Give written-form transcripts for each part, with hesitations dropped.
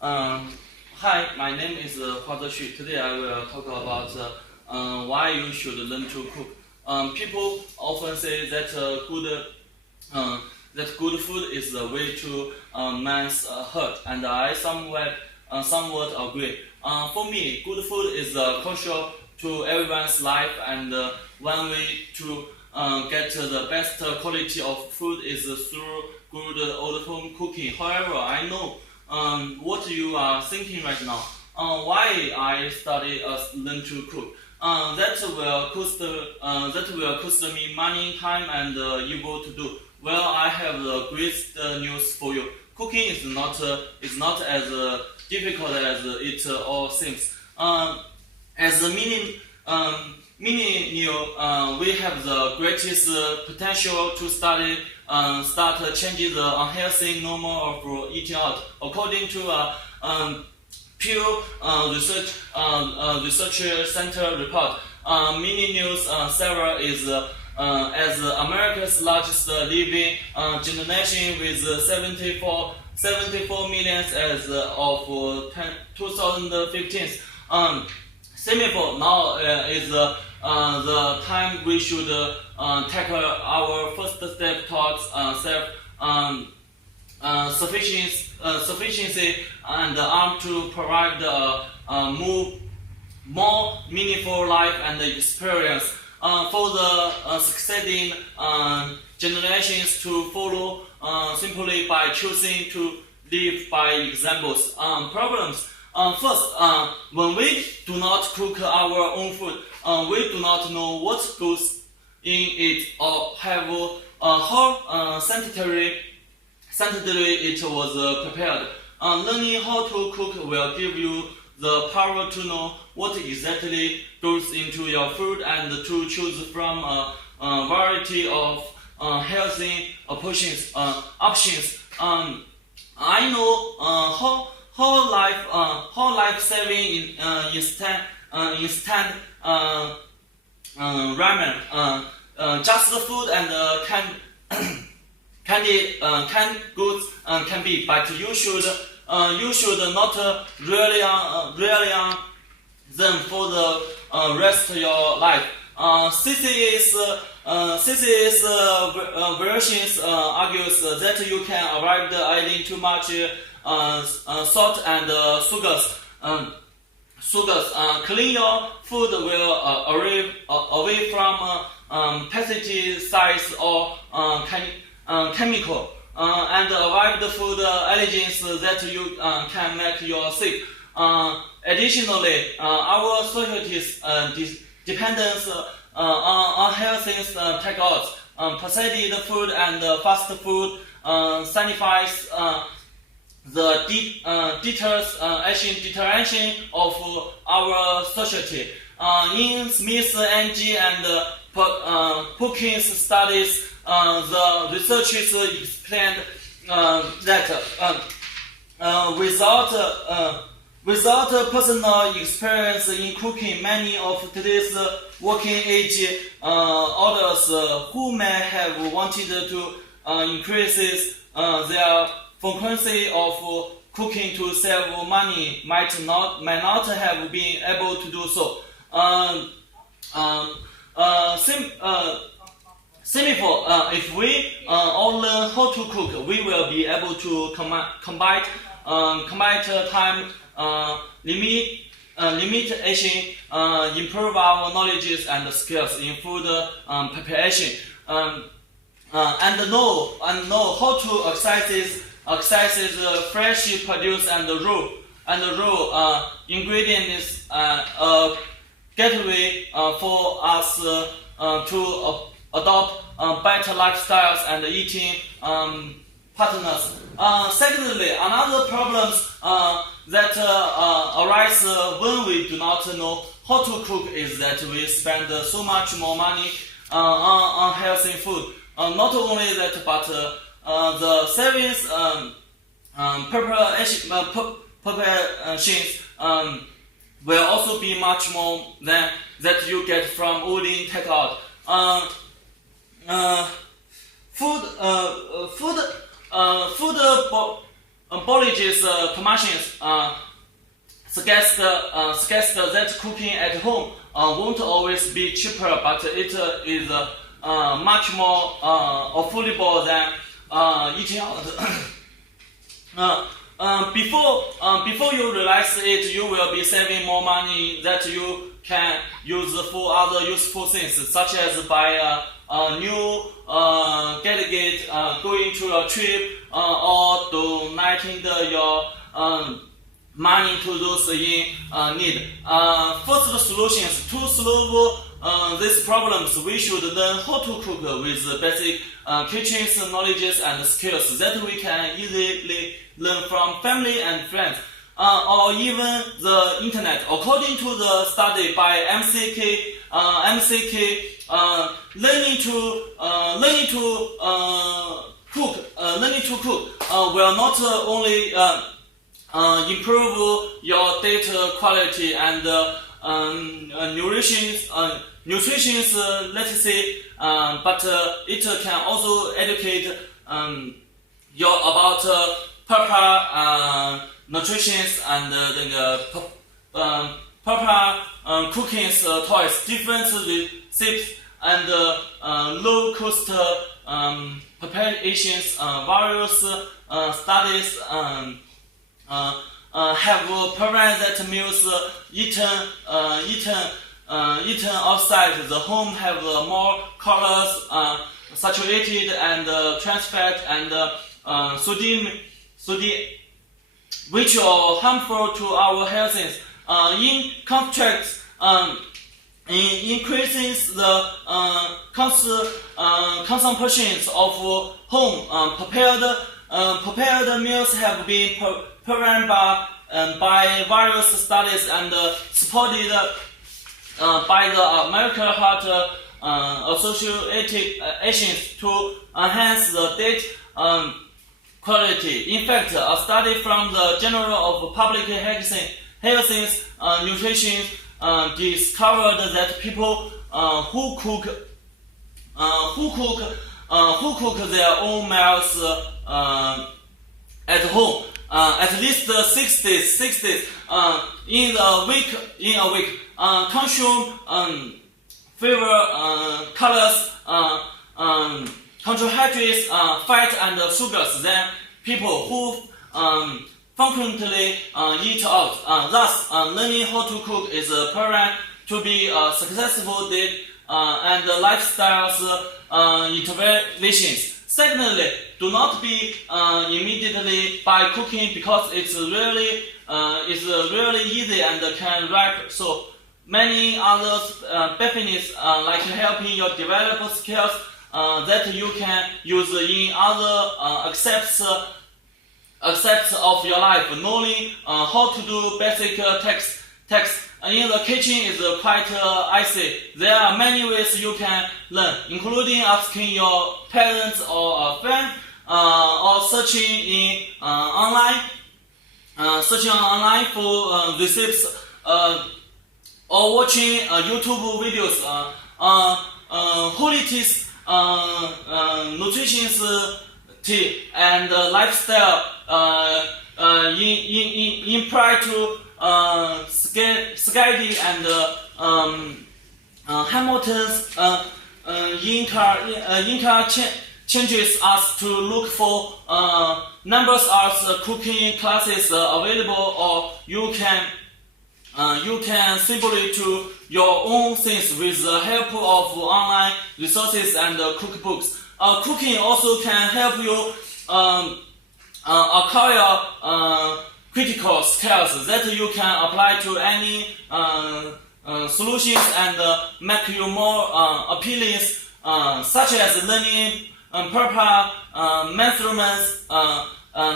Um, Hi, my name is Hua Xu. Today I will talk about why you should learn to cook. People often say that good food is the way to man's heart, and I somewhat agree. For me, good food is crucial to everyone's life, and one way to get the best quality of food is through good old home cooking. However, I know what you are thinking right now. Why I study learn to cook? That will cost me money, time, and evil to do. Well, I have the great news for you. Cooking is not as difficult as it all seems. As a mini we have the greatest potential to start changing the unhealthy normal of eating out. According to Pew Research Center report, Mini News server is as America's largest living generation with 74 million as of 2015. Semifo now is the time we should take our first step towards sufficiency and aim to provide more meaningful life and experience for the succeeding generations to follow simply by choosing to live by examples. Problems. First, when we do not cook our own food, we do not know what goes in it or have how sanitary it was prepared. Learning how to cook will give you the power to know what exactly goes into your food and to choose from a variety of healthy options. I know how life saving instant ramen, just the food and canned goods can be, but you should not rely on them for the rest of your life. CC's versions argues that you can avoid adding too much salt and sugars. Clean your food away from pesticides or chemical, and avoid the food allergens that you can make you sick. Additionally, our society's dependence on healthy takeouts, processed food and fast food signifies the deterioration of our society. In Smith, Ng, and Perkins studies, the researchers explained that without personal experience in cooking, many of today's working age adults who may have wanted to increase their frequency of cooking to save money might not have been able to do so. If we all learn how to cook, we will be able to combine time limitation, improve our knowledge and skills in food preparation, and know how to access the fresh produce and raw ingredients, a gateway for us to adopt better lifestyles and eating partners. Secondly, another problems that arise when we do not know how to cook is that we spend so much more money on healthy food. Not only that, but the savings preparations will also be much more than that you get from ordering takeout. Food biologist commissions suggest that cooking at home won't always be cheaper, but it is much more affordable than eating out. Before you realize it, you will be saving more money that you can use for other useful things, such as buy a new gadget, going to a trip, or donating your money to those in need. First solutions to solve these problems, we should learn how to cook with basic kitchen knowledge and skills that we can easily learn from family and friends, or even the internet. According to the study by MCK, learning to cook will not only improve your data quality and nutrition, let's say, but it can also educate you about proper nutrition and proper cooking toys, different recipes, and low-cost preparations. Various studies have proven that meals eaten outside the home have more colors, saturated and trans fat and sodium, which are harmful to our health. In contrast, increases the consumption of home prepared meals have been proven by various studies and supported by the American Heart Association to enhance the diet quality. In fact, a study from the Journal of Public Health Nutrition discovered that people who cook their own meals at home at least 6 days in a week consume fewer colors, carbohydrates, fat, and sugars than people who frequently eat out. Thus, learning how to cook is proven to be a successful diet and lifestyle interventions. Secondly, do not be immediately by cooking because it's really easy and can reap so many other benefits, like helping you develop skills that you can use in other aspects of your life. Knowing how to do basic tasks in the kitchen is quite easy. There are many ways you can learn, including asking your parents or a friend, or searching online for recipes, or watching YouTube videos. Holistic nutrition tea and lifestyle in prior to Skady and Hamilton's changes us to look for numbers of cooking classes available, or you can simply do your own things with the help of online resources and cookbooks. Cooking also can help you acquire critical skills that you can apply to any solutions and make you more appealing, such as learning proper measurements,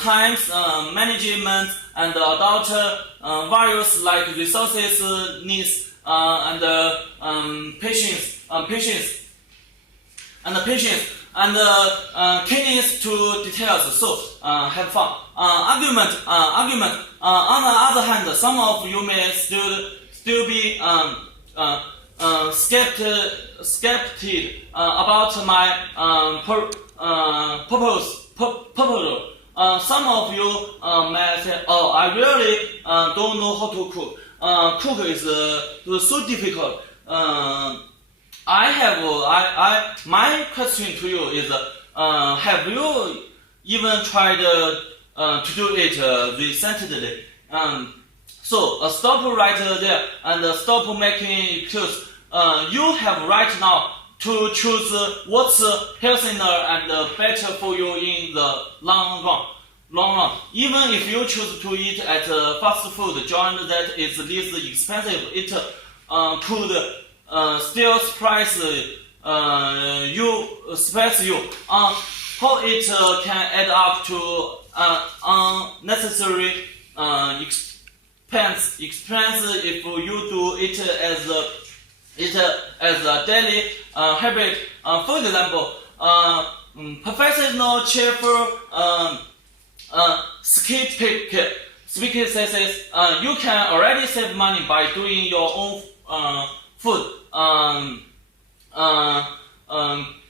times management, and adult various like resources needs and patience and keenness to details. So have fun. Argument. On the other hand, some of you may still be skeptic about my proposal. Some of you may say, "Oh, I really don't know how to cook. Cook is so difficult." My question to you is, have you even tried to do it recently? So stop right there and stop making excuses. You have right now to choose what's healthier and better for you in the long run. Even if you choose to eat at fast food joint that is least expensive, it could still surprise you on how it can add up to unnecessary expense if you do it as a daily habit. For example, professional chef Speaker says you can already save money by doing your own food.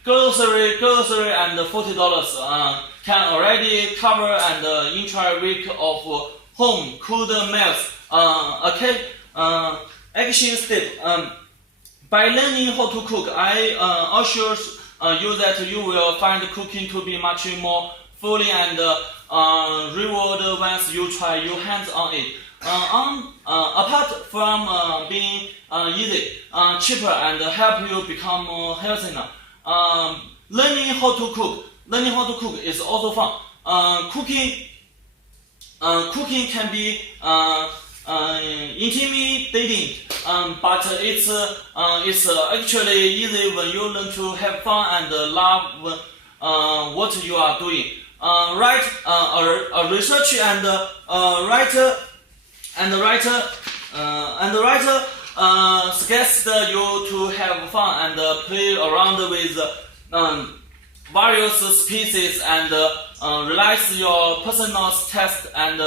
Grocery and $40 can already cover an entire week of home cooked meals. Action step. By learning how to cook, I assure you that you will find cooking to be much more fully and reward once you try your hands on it. Apart from being easy, cheaper, and help you become healthier, learning how to cook is also fun. Cooking can be intimidating, but it's actually easy when you learn to have fun and love what you are doing. A researcher and writer suggests you to have fun and play around with various species and realize your personal tastes and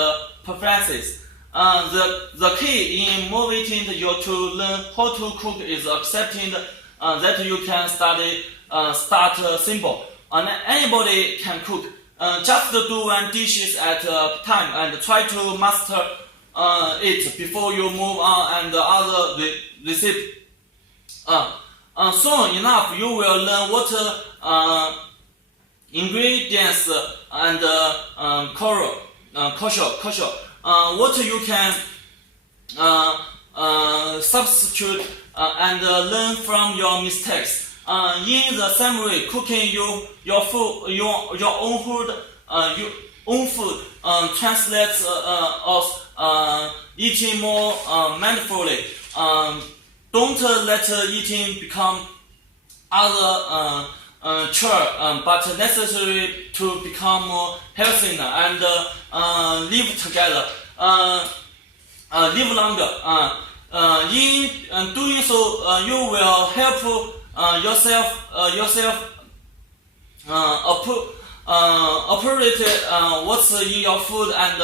preferences. The key in motivating you to learn how to cook is accepting that you can start simple. Anybody can cook. Just do one dish at a time and try to master it before you move on and other recipe. Soon enough, you will learn what ingredients and kosher. What you can substitute and learn from your mistakes. In the same way, cooking your own food translates us eating more mindfully. Don't let eating become other chore, but necessary to become more healthier and live together, live longer. In doing so, you will help yourself appreciate what's in your food and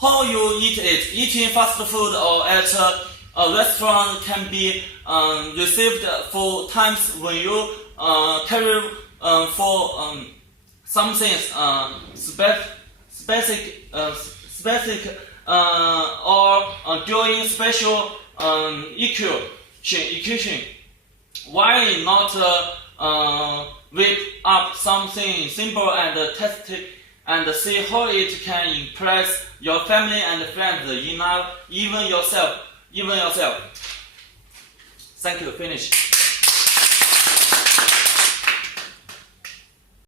how you eat it. Eating fast food or at a restaurant can be received for times when you carry for some things specific or during special occasion. Why not whip up something simple and test it and see how it can impress your family and friends, even yourself. Thank you. Finish.